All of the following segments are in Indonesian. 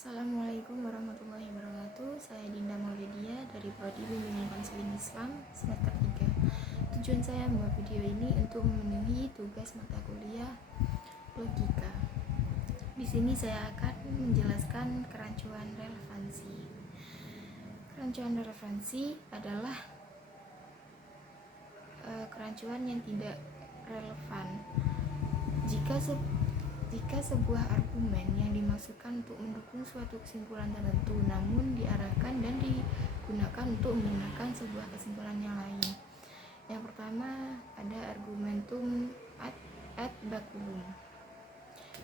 Assalamualaikum warahmatullahi wabarakatuh. Saya Dinda Maulidia dari Prodi Bimbingan Konseling Islam semester 3. Tujuan saya membuat video ini untuk memenuhi tugas mata kuliah logika. Di sini saya akan menjelaskan kerancuan relevansi. Kerancuan relevansi adalah kerancuan yang tidak relevan. Jika sebuah argumen yang dimaksudkan untuk mendukung suatu kesimpulan tertentu namun diarahkan dan digunakan untuk membenarkan sebuah kesimpulan yang lain. Yang pertama ada argumentum ad baculum,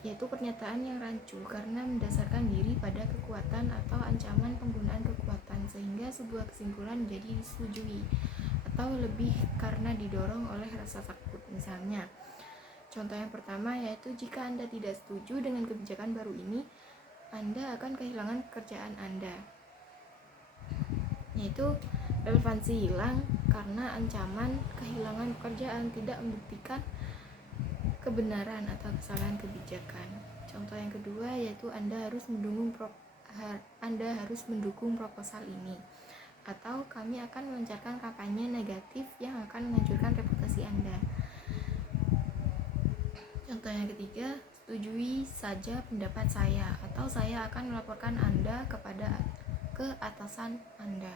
yaitu pernyataan yang rancu karena mendasarkan diri pada kekuatan atau ancaman penggunaan kekuatan sehingga sebuah kesimpulan menjadi disetujui, atau lebih karena didorong oleh rasa takut. Misalnya, contoh yang pertama yaitu jika Anda tidak setuju dengan kebijakan baru ini, Anda akan kehilangan pekerjaan Anda. Yaitu relevansi hilang karena ancaman kehilangan pekerjaan tidak membuktikan kebenaran atau kesalahan kebijakan. Contoh yang kedua yaitu Anda harus mendukung proposal ini, atau kami akan melancarkan kampanye negatif yang akan menghancurkan reputasi Anda. Contoh yang ketiga, setujui saja pendapat saya, atau saya akan melaporkan Anda ke atasan Anda.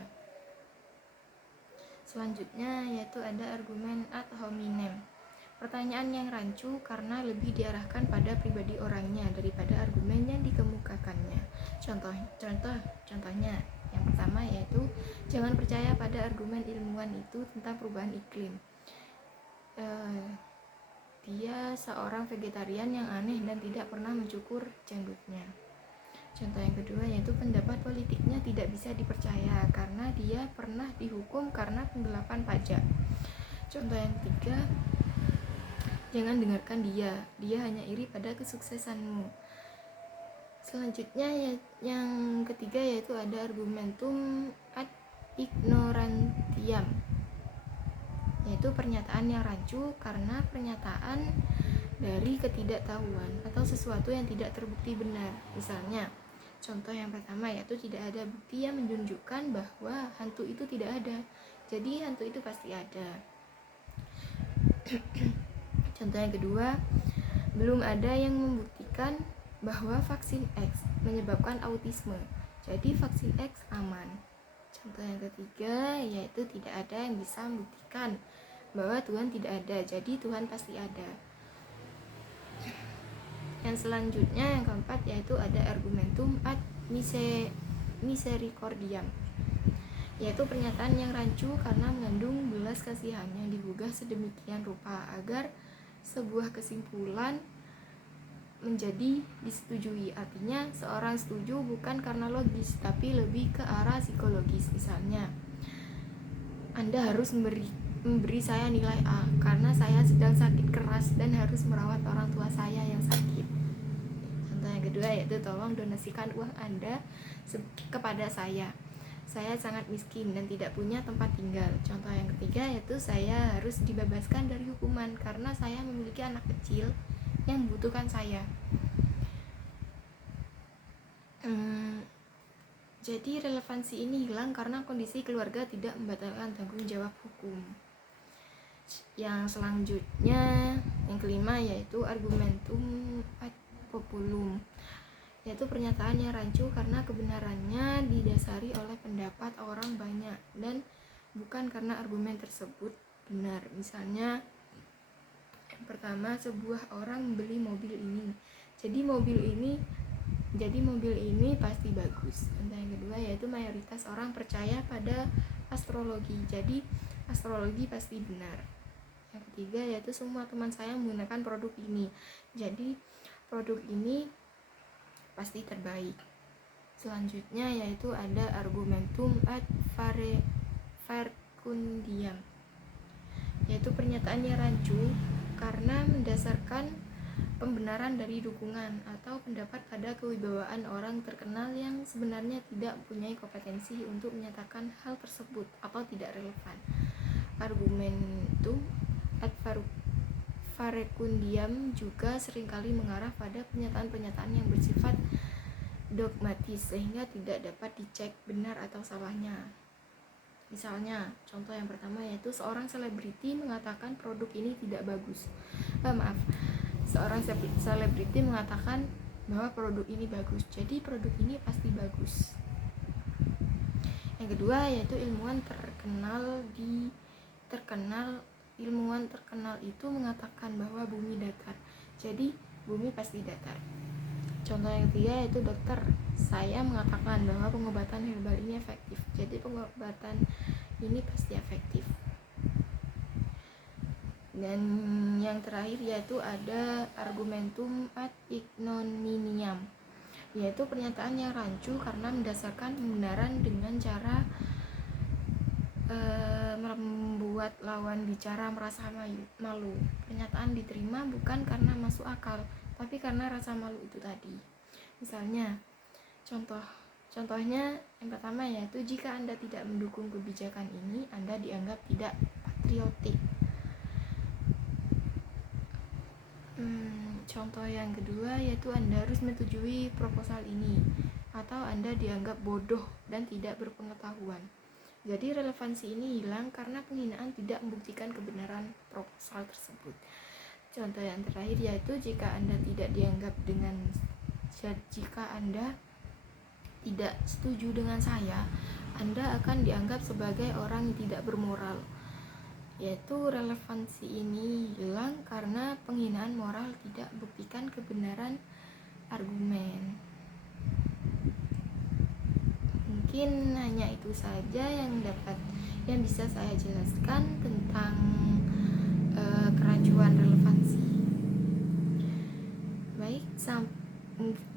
Selanjutnya yaitu ada argumen ad hominem. Pertanyaan yang rancu karena lebih diarahkan pada pribadi orangnya daripada argumen yang dikemukakannya. Contohnya yang pertama yaitu jangan percaya pada argumen ilmuwan itu tentang perubahan iklim. Dia seorang vegetarian yang aneh dan tidak pernah mencukur janggutnya. Contoh yang kedua yaitu pendapat politiknya tidak bisa dipercaya karena dia pernah dihukum karena penggelapan pajak. Contoh yang ketiga, jangan dengarkan dia hanya iri pada kesuksesanmu. Selanjutnya yang ketiga yaitu ada argumentum ad ignorantiam, yaitu pernyataan yang rancu karena pernyataan dari ketidaktahuan atau sesuatu yang tidak terbukti benar. Misalnya, contoh yang pertama yaitu tidak ada bukti yang menunjukkan bahwa hantu itu tidak ada, jadi hantu itu pasti ada. Contoh yang kedua, belum ada yang membuktikan bahwa vaksin X menyebabkan autisme, jadi vaksin X aman. Contoh yang ketiga yaitu tidak ada yang bisa membuktikan bahwa Tuhan tidak ada, jadi Tuhan pasti ada. Yang selanjutnya yang keempat yaitu ada argumentum ad misericordiam, yaitu pernyataan yang rancu karena mengandung belas kasihan yang digugah sedemikian rupa agar sebuah kesimpulan menjadi disetujui. Artinya seorang setuju bukan karena logis tapi lebih ke arah psikologis. Misalnya, Anda harus memberi saya nilai A karena saya sedang sakit keras dan harus merawat orang tua saya yang sakit. Contoh yang kedua yaitu tolong donasikan uang Anda kepada saya sangat miskin dan tidak punya tempat tinggal. Contoh yang ketiga yaitu saya harus dibebaskan dari hukuman karena saya memiliki anak kecil yang membutuhkan saya. Jadi relevansi ini hilang karena kondisi keluarga tidak membatalkan tanggung jawab hukum. Yang selanjutnya, yang kelima yaitu argumentum ad populum, yaitu pernyataan yang rancu karena kebenarannya didasari oleh pendapat orang banyak dan bukan karena argumen tersebut benar. Misalnya, yang pertama, sebuah orang membeli mobil ini, jadi mobil ini pasti bagus. Dan yang kedua yaitu mayoritas orang percaya pada astrologi, jadi astrologi pasti benar. Yang ketiga yaitu semua teman saya menggunakan produk ini, jadi produk ini pasti terbaik. Selanjutnya yaitu ada argumentum ad facundiam, yaitu pernyataan yang rancu karena mendasarkan pembenaran dari dukungan atau pendapat pada kewibawaan orang terkenal yang sebenarnya tidak mempunyai kompetensi untuk menyatakan hal tersebut atau tidak relevan. Argumentum ad facundiam juga seringkali mengarah pada pernyataan-pernyataan yang bersifat dogmatis sehingga tidak dapat dicek benar atau salahnya. Misalnya, contoh yang pertama yaitu seorang selebriti mengatakan produk ini tidak bagus. Seorang selebriti mengatakan bahwa produk ini bagus, jadi produk ini pasti bagus. Yang kedua yaitu ilmuwan terkenal itu mengatakan bahwa bumi datar, jadi bumi pasti datar. Contoh yang ketiga yaitu dokter saya mengatakan bahwa pengobatan herbal ini efektif, jadi pengobatan ini pasti efektif. Dan yang terakhir yaitu ada argumentum ad ignominiam, yaitu pernyataan yang rancu karena mendasarkan pembenaran dengan cara membuat lawan bicara merasa malu. Pernyataan diterima bukan karena masuk akal, tapi karena rasa malu itu tadi. Misalnya, contohnya yang pertama yaitu jika Anda tidak mendukung kebijakan ini, Anda dianggap tidak patriotik. Contoh yang kedua yaitu Anda harus menyetujui proposal ini, atau Anda dianggap bodoh dan tidak berpengetahuan. Jadi relevansi ini hilang karena penghinaan tidak membuktikan kebenaran proposal tersebut. Contoh yang terakhir yaitu jika Anda tidak setuju dengan saya, Anda akan dianggap sebagai orang yang tidak bermoral. Yaitu relevansi ini hilang karena penghinaan moral tidak membuktikan kebenaran argumen. Mungkin hanya itu saja yang bisa saya jelaskan tentang kerancuan relevansi. Baik,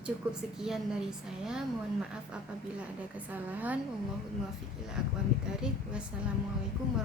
cukup sekian dari saya. Mohon maaf apabila ada kesalahan. Wallahul muwaffiq ila aqwamit thoriq. Wassalamualaikum warahmatullahi wabarakatuh.